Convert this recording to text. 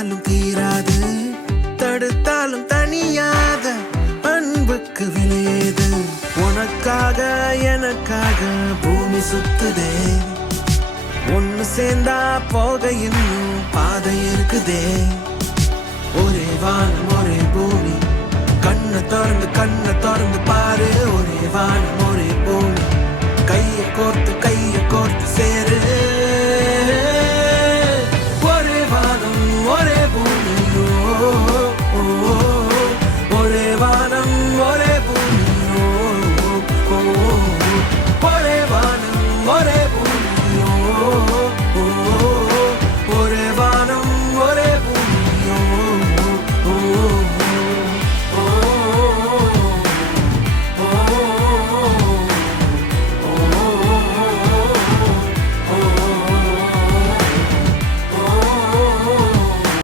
கொடுத்தாலும் தீராது, தடுத்தாலும் தனியாத அன்புக்கு விலையேது. உனக்காக எனக்காக பூமி சுத்துதே, ஒன்னு சேர்ந்தா போக இன்னும் பாதை இருக்குதே. ஒரே வானம் ஒரே பூமி, கண்ணை திறந்து பாரு. ஒரே வானம் ஒரே பூமி, கையை கோர்த்து சேரு. ஒரே வானம் ஒரே பூமி,